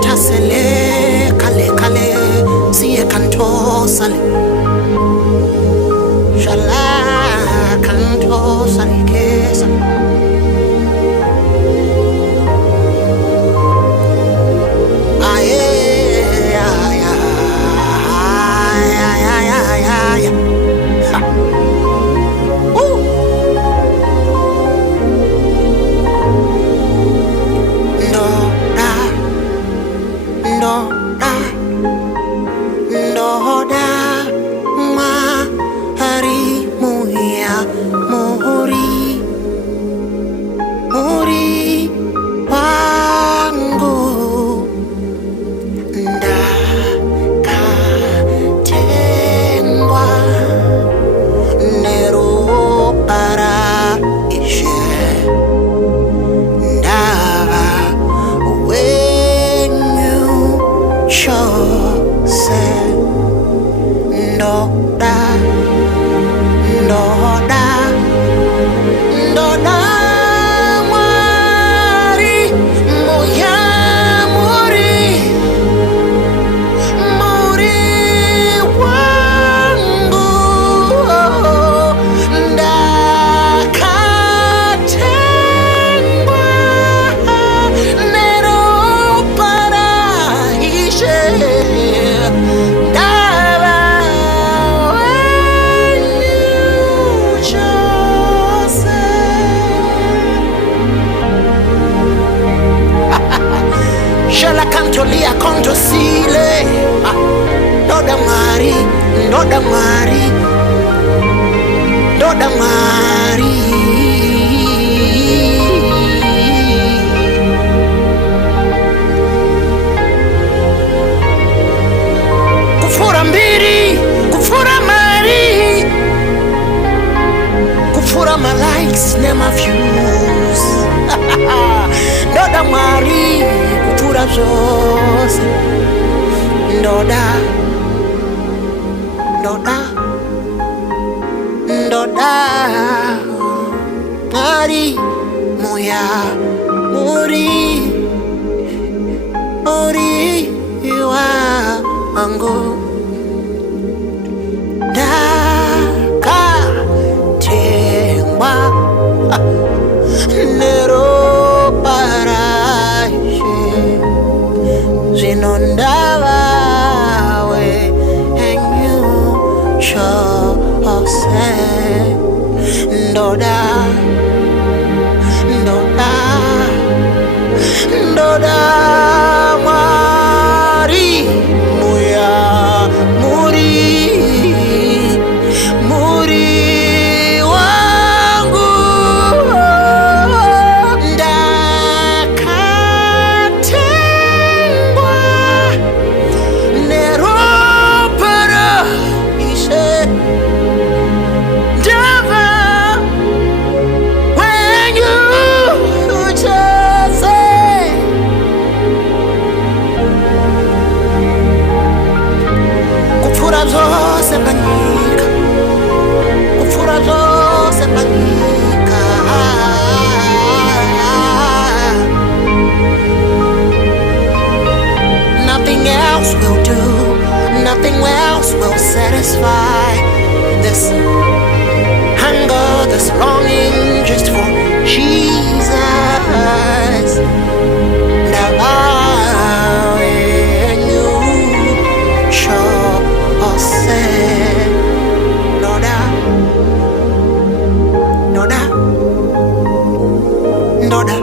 Shakantasele kale kale siye kanto sale shala kanto sale kesa aye aye aye aye aye Ndoda Mwari muya muri wangu ndakatengwa nerupara ishe ndava wenyu chose Ndoda Mwari muya muri wangu ndakatengwa nerupara ishe Shala kantolia konto sile Ndoda Mwari Kufura mbiri, kufura mari Kufura my likes, nema views Ndoda Mwari kufura zose Ndoda Mwari muya muri wangu ndakatengwa nerupara zvino ndava wenyu chose Ndoda Mwari muya muri wangu ndakatengwa nerupara ishe ndava wenyu chose kupfura zvose panyika Nothing else will do, nothing else will satisfy this hunger, this longing just for Jesus. Now when you show us Ndoda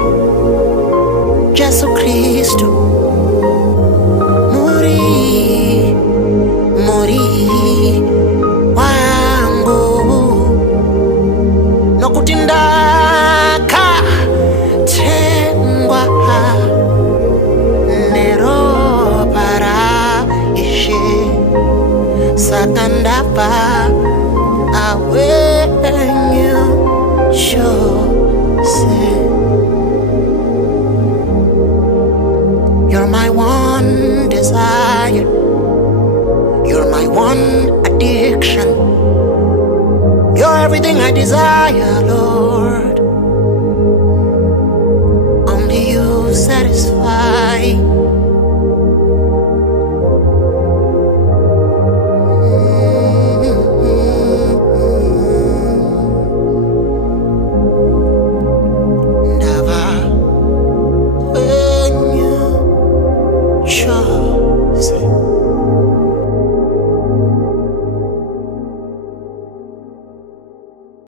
Jesu Kristo muri wangu nokuti ndakatengwa nerupara ishe saka ndapa awenyu chose You're my one desire. You're my one addiction. You're everything I desire, Lord.